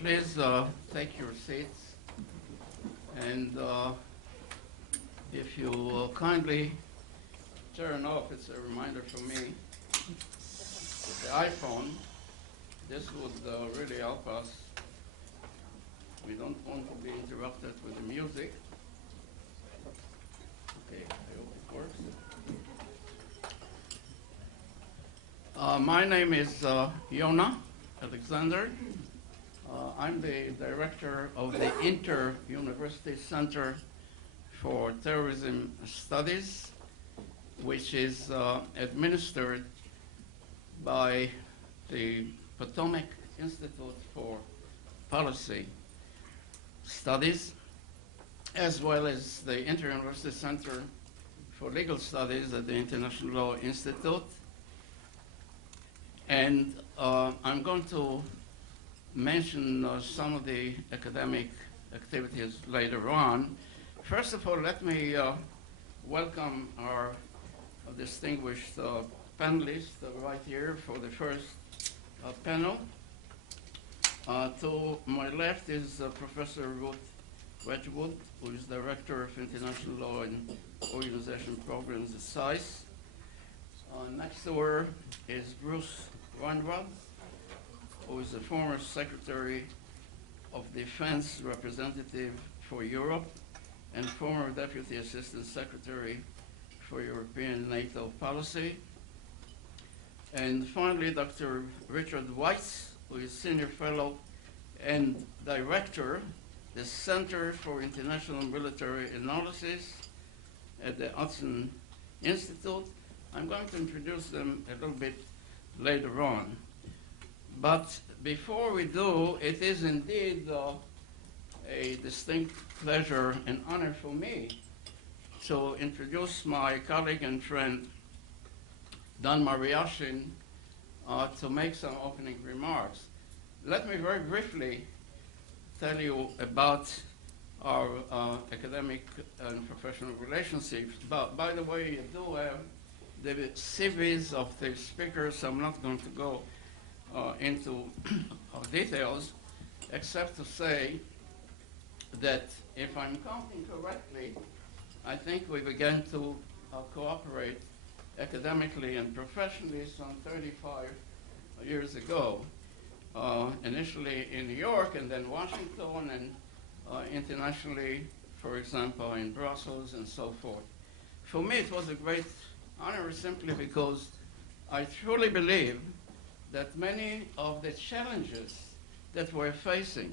Please take your seats, and if you kindly turn off, it's a reminder for me, the iPhone, this would really help us. We don't want to be interrupted with the music. Okay, I hope it works. My name is Yonah Alexander. I'm the director of the Inter-University Center for Terrorism Studies, which is administered by the Potomac Institute for Policy Studies, as well as the Inter-University Center for Legal Studies at the International Law Institute. And I'm going to mention some of the academic activities later on. First of all, let me welcome our distinguished panelists right here for the first panel. To my left is Professor Ruth Wedgwood, who is Director of International Law and Organization Programs at SAIS. Next to her is Bruce Weinrod, who is the former Secretary of Defense Representative for Europe and former Deputy Assistant Secretary for European NATO Policy. And finally, Dr. Richard Weiss, who is Senior Fellow and Director, the Center for International Military Analysis at the Hudson Institute. I'm going to introduce them a little bit later on. But before we do, it is indeed a distinct pleasure and honor for me to introduce my colleague and friend, Don Mariashin, to make some opening remarks. Let me very briefly tell you about our academic and professional relationships. But by the way, you do have the CVs of the speakers. I'm not going to go into details, except to say that if I'm counting correctly, I think we began to cooperate academically and professionally some 35 years ago, initially in New York and then Washington, and internationally, for example, in Brussels and so forth. For me, it was a great honor simply because I truly believe that many of the challenges that we're facing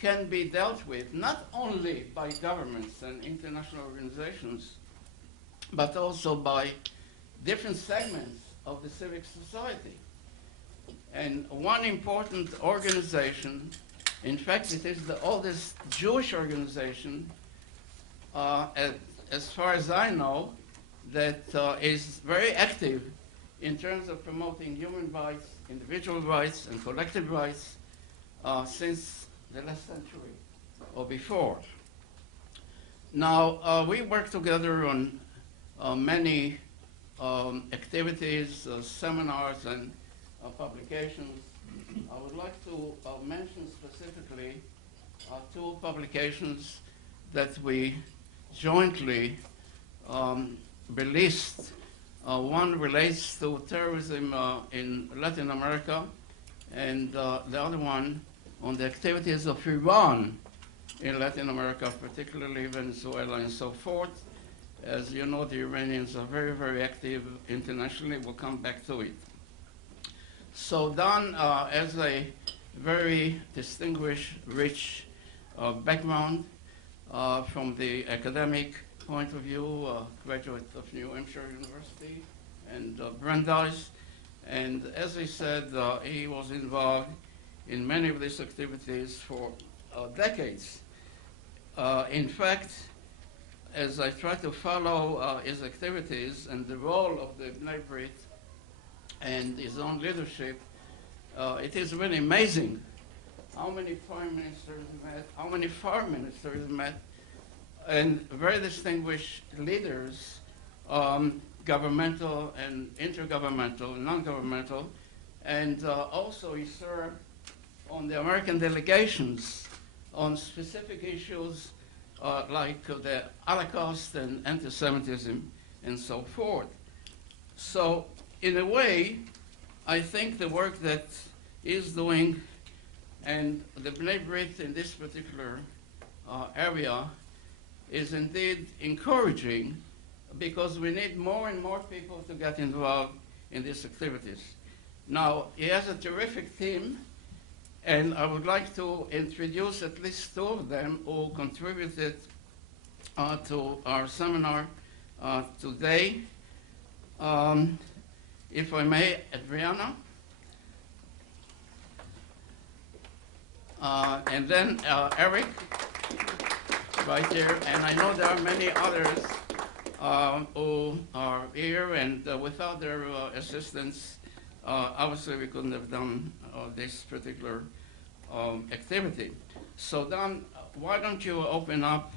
can be dealt with not only by governments and international organizations, but also by different segments of the civic society. And one important organization, in fact, it is the oldest Jewish organization, as far as I know, that is very active in terms of promoting human rights, individual rights, and collective rights since the last century or before. Now, we work together on many activities, seminars, and publications. I would like to mention specifically two publications that we jointly released. One relates to terrorism in Latin America, and the other one on the activities of Iran in Latin America, particularly Venezuela and so forth. As you know, the Iranians are very, very active internationally. We'll come back to it. So Don has a very distinguished, rich background from the academic point of view, graduate of New Hampshire University and Brandeis. And as I said, he was involved in many of these activities for decades. In fact, as I try to follow his activities and the role of the B'nai Brit and his own leadership, it is really amazing how many prime ministers he met, how many foreign ministers he met, and very distinguished leaders, governmental and intergovernmental, non-governmental, and also he served on the American delegations on specific issues like the Holocaust and anti-Semitism and so forth. So in a way, I think the work that he's doing and the B'nai Brit in this particular area is indeed encouraging, because we need more and more people to get involved in these activities. Now, he has a terrific team, and I would like to introduce at least two of them who contributed to our seminar today. If I may, Adriana. And then Eric, right here. And I know there are many others who are here, and without their assistance, obviously we couldn't have done this particular activity. So Don, why don't you open up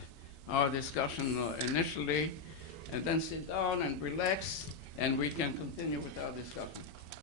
our discussion initially, and then sit down and relax, and we can continue with our discussion.